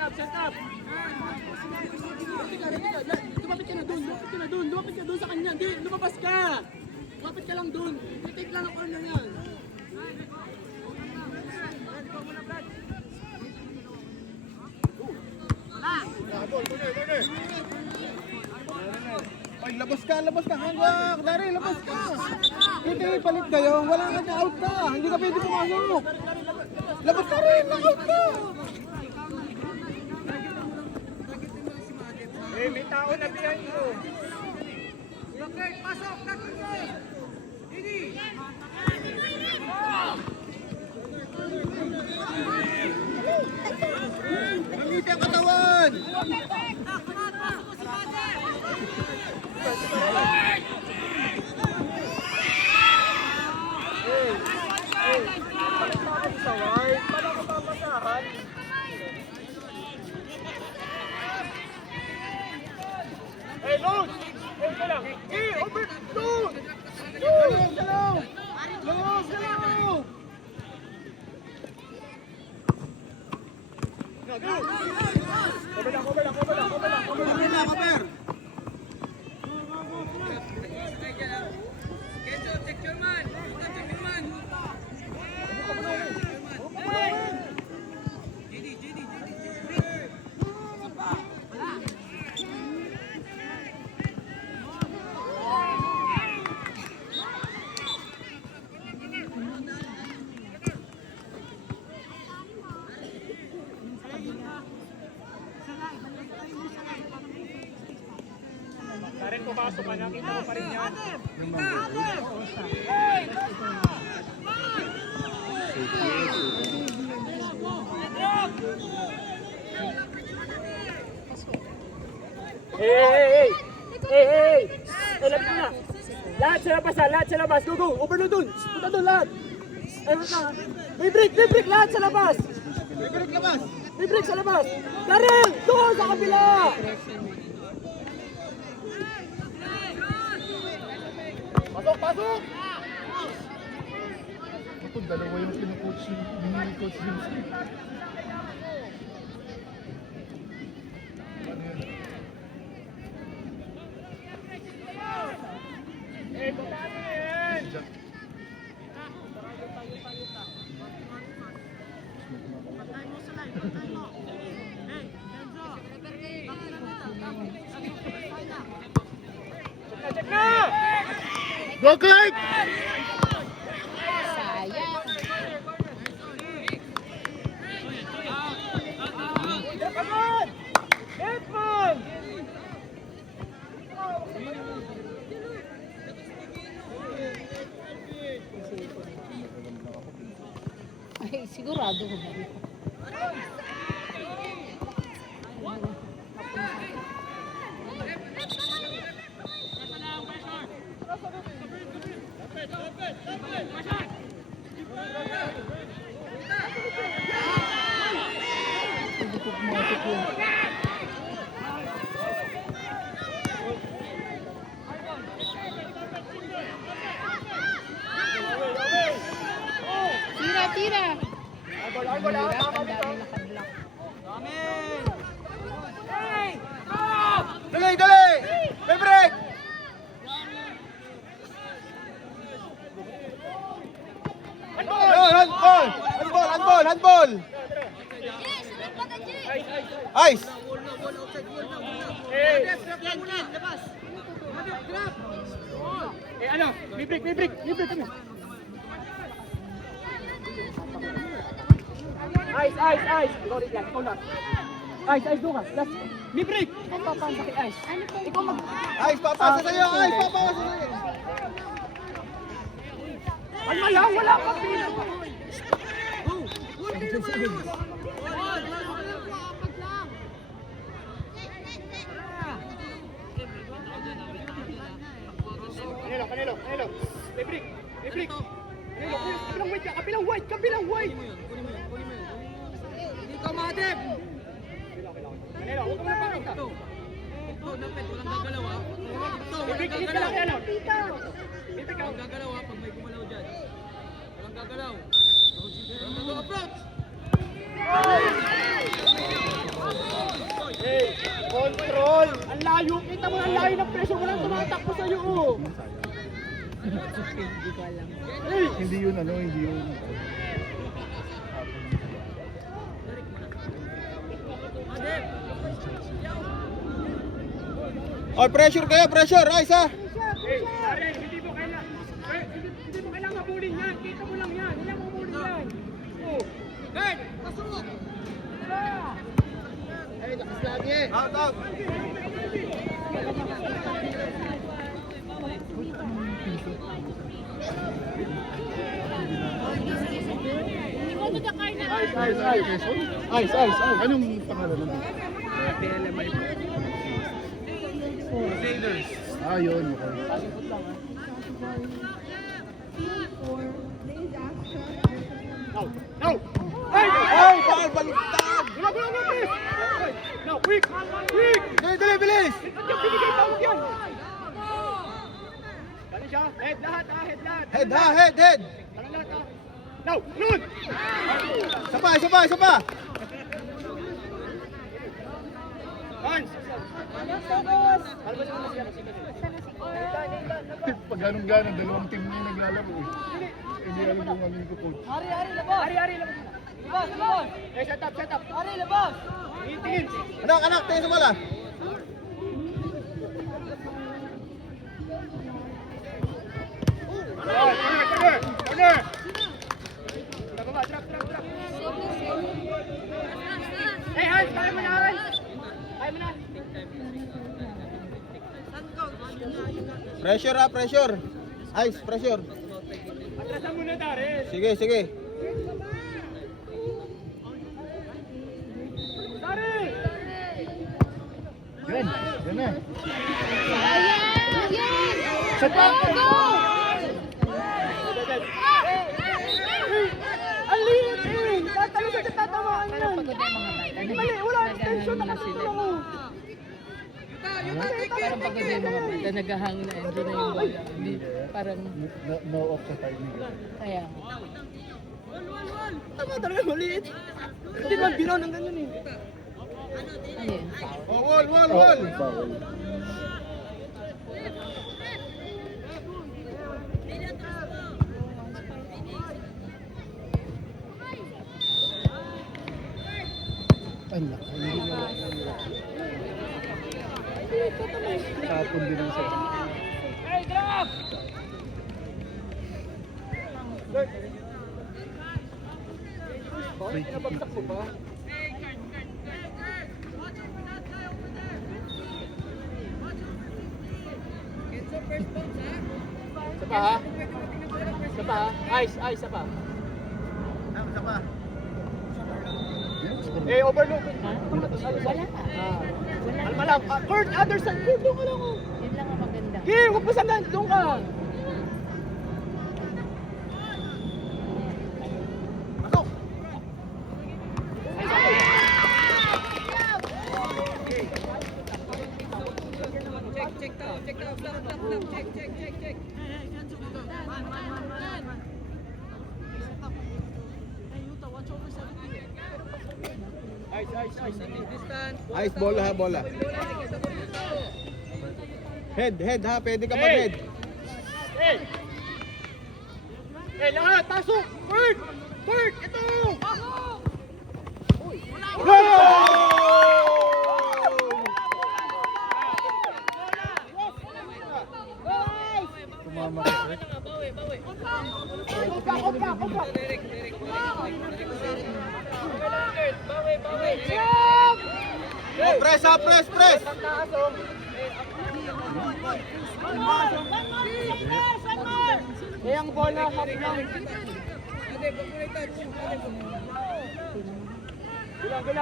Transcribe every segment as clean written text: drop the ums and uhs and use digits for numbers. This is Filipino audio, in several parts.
up. Lumapit ka na doon sa kanya. Hindi, lumabas ka. Lumapit ka lang doon. I-take lang ang corner yan. Ay, labas ka. Hanggang, Larry, labas ka. Hindi, palit kayo. Wala ka na out ka. Hindi ka pwede pumasok. Labas ka rin, na-out ka. Eh, may tao na behind mo. Okay, pasok, kakagay. Hindi. Mamit ang katawan. Hey, Lord! Hey, ka lang! Hey, over! Lord! Cover. Kenzo, check your man. Check your man. Karen, pumasok ka na. Kita mo pa rin yan. Hey! Labas na! Lahat sa labas! Go! Overload dun! Punta dun lahat! May break! Lahat sa labas! May break sa labas! Karen! Doon sa kabila! Pasok! Ito, dalawa yung pinucoach ni Coach Vincent. Eh, butano yan! Check na! Go, Clark! Sayang. Edmond! Ay, sigurado ko ba? Tira. Arbol, Ang dami nakablock. Dali! May break! Handball! Ice! Eh, ano? May break kami. Ice. Ikaw rin yan, ikaw lang. Ice, doon ka. Last. May break. Ang papasa kay Ice. Ikaw mag... Ice, papasa sa'yo! Ano lang, wala pa pino. Kanelo. May break. Kabilang white. Hindi ka madep. Kanelo, huwag ka muna pakita. Ito, dapat walang gagalaw ha. Break ka lang yan. Walang gagalaw ha, pag may gumalaw dyan. Walang gagalaw. Approach! Ang layo. Kita mo ang layo ng pressure. Walang tumatakbo sa'yo. Oh. Hindi ko alam. Hey! Hindi yun, hindi yun. Oh, pressure kayo, pressure. Ay, sa. Hey, Darren, hindi mo kailangan mabulin yan. Kita mo lang yan. Hindi mo mabulin yan. Oh. Guard! Pasok! Ay, lakas lagi. Out, out. Ice. Anong pangalan nun? Crusaders. Ah, yun. Okay. No! Hey! Ay, bawal baliktad! Go, please! No, quick! Quick! Dali, bilis! Binigay tawag yan! Ano siya? Head lahat ha, head lahat! Head! Ano lahat ha? No! Noon! Isa pa! Hans! Pag ganun-ganun, dalawang team na yung naglalaro eh. Hindi alam kung ano yung coach. Hari, labas! Labas! Eh, shut up! Hari, labas! Tingin! Anak, tayo sa bala! Corner! Drop! Hey, Hans! Kaya mo na, Hans! Kaya mo na! Pressure! Ice, pressure! Atrasan mo na, Darren! Sige. Darren! Yan na. Ang liit eh! Tatalo sa tatamaan yan! Pagod na yung mga bata. Mali, wala ang tension, nakatulong ko! Parang pagod na yung mga bata. Naghahangin na. Enjoy na yung bola. Hindi, parang, No off sa timing. kaya. Tama talaga, maliit! Hindi man binaw ng ganyan eh! Ano yun? Oh, wall! Foul. Ay, naku. Tapon din ang sa'yo. Hey, drop! Bakit pinabagsak mo ba? Isa pa ha? Ice, isa pa. Isa pa. Eh, overlook. Ha? Wala ka. Alma lang. Kurt, other side. Kurt, doon ka lang. Yun lang ang maganda. Kim, huwag mo sandaan. Doon ka. Pasok. Ice, bola. Head ha, pwede ka mag-head. Hey! Hey, lahat! Pasok! Kurt! Ito! Tumama ka, Kurt. Opa! Oh, press! Eh, ang bola, half lang.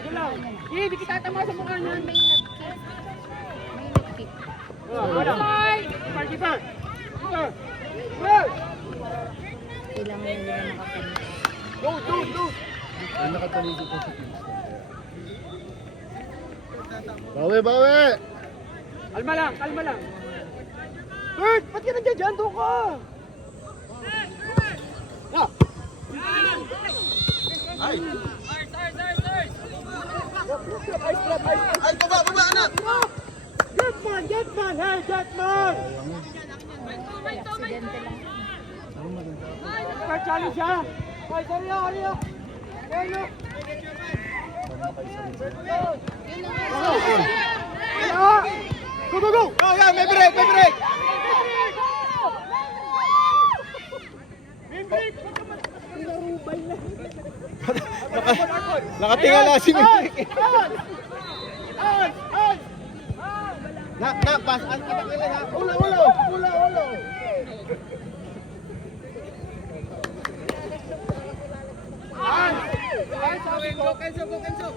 Gulang. Eh, di kita tama sa mukha niyan. May nag-kick. Bola. Keeper. Kailangan nila makapunta. Go. Ay, nakatalikod pa si Kingston. Bawi! Kalma lang. Kurt, ba't ka nandiyan dyan? Doon ka. Na. Ay! Ice trap. Ay, baba, anak! man! Hey, get man! Challenge siya! Ay, sorry na, sorry na! Go, go, go! Oh, yan, may break, may break! Nakatingala si Mick. Nak, pas, ang katakila na. Ulo. Kenzo.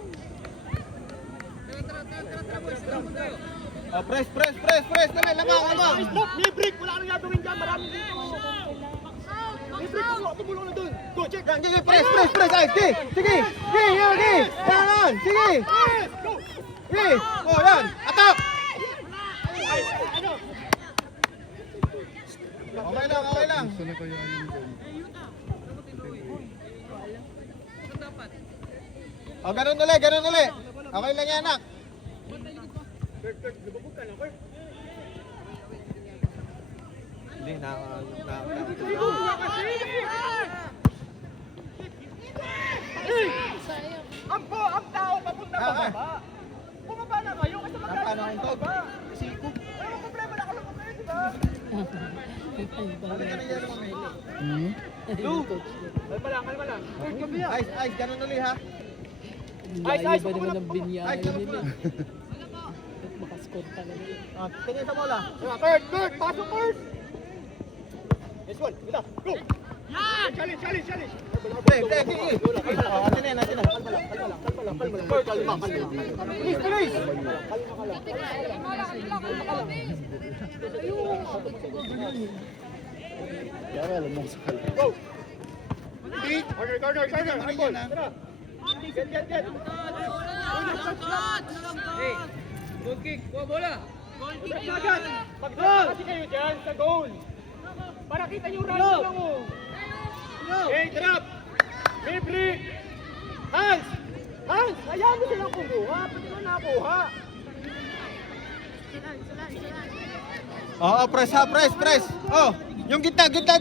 Tara, boys. Tara mo tayo. Oh, press. Dali, lamang. May break! Wala ka nang gagawin dyan! Marami dito! May break! Tumulong na dun! Go, check! Sige, press. Ay, sige. Yan. Sige. Go! Sige. Oh, yan. Attack. Okay lang. Oh, ganun ulit. Okay lang yan, anak. Hindi, Ang tao papunta pa baba! Bumaba na kayo kasi Paano ang tog? Walang problema na kalabog kayo, di ba? Kalma lang. Ice, ganun ulit ha. Layo ba naman ng Ay, binyahe ganun nila? ulit. Makaskot talaga. Tingin sa bola. Kurt! Pasok, Kurt! This one, gila, go! Yan! Challenge! Break. Oh, atin na. Kalma lang. Kurt, kalma. Please! Go! Beat! Corner! Icon! Tara! Get! Hey, goal kick. Kuha bola. Pagdala kasi kayo dyan sa goal. Para kita yung run lang mo. Hey, drop! May break! Hans! Hayaan mo silang kumuha. Pwede mo nakuha. Oh, press. Oh, yung gitna. Gitna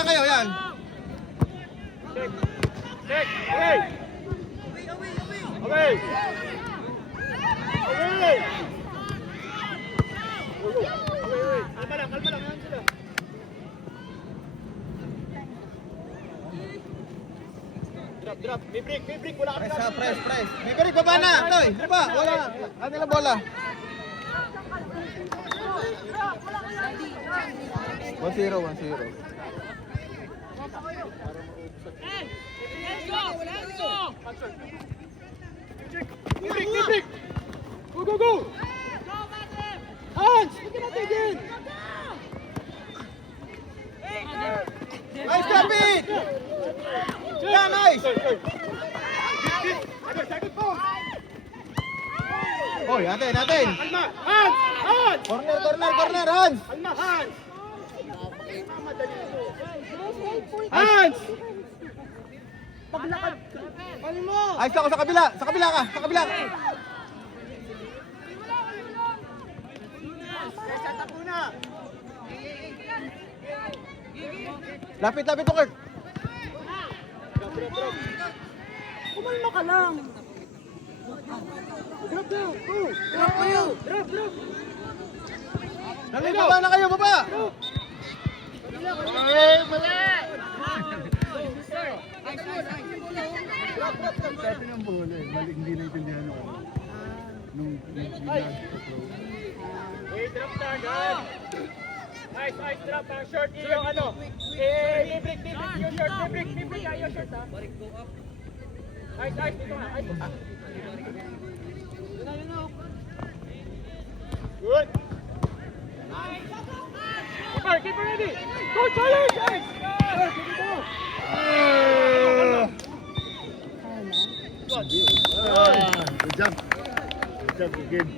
kayo, yan. Check! Okay! Kalma lang. Yan sila. Drop. May break. Wala ka Press. May break, baba na. Toy, baba. Wala. Ano nila bola? 1-0. May break. Go! Hans! Huwag ka natigil! Nice kapit! Yan, nice! Second post! Oy, atin. Kalma! Hans! Corner, Hans! Kalma, Hans! Hans! Paglakad ka! Paano mo? Ayos ako sa kabila ka. Set up muna! Lapit to Kurt. Drop. Kumalma ka lang! Drop! Dali, baba na kayo, baba! Sabi ng bola eh, mali hindi naintindihan ako. Nung Hey, drop na agad! Nice drop ha! Short yung ano! Hey, break yung short! Break yung short ha! Nice, dito nga! Good! Keeper ready! Go, challenge! Nice! Good job, good game.